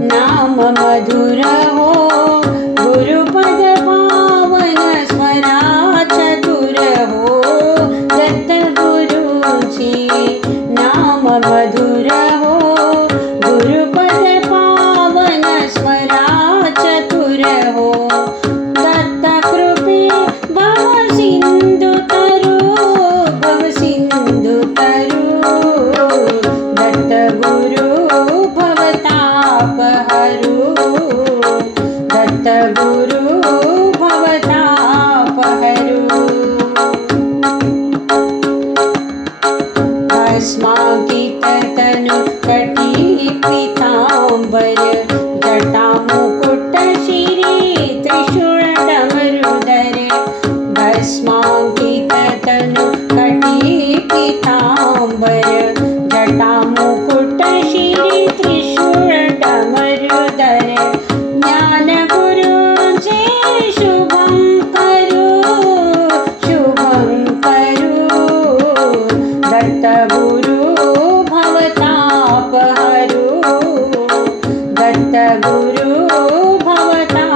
नाम मधुर हो। गुरुपद पावन हो। दत्तगुरुचे नाम मधुर हो पीताम्बर जटामुकुटशिरी त्रिशूलडमरुदर भस्माङ्किततनु कटी पीताम्बर त्रिशूलडमरुदर ज्ञानगुरुजे शुभं करो शुभं करो। दत्तगुरु दत्तगुरु भवतापहरु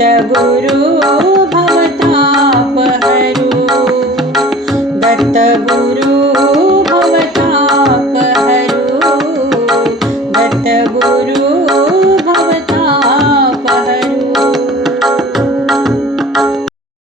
दत्तगुरु भवतापहरु दत्तगुरु भवतापहरु दत्तगुरु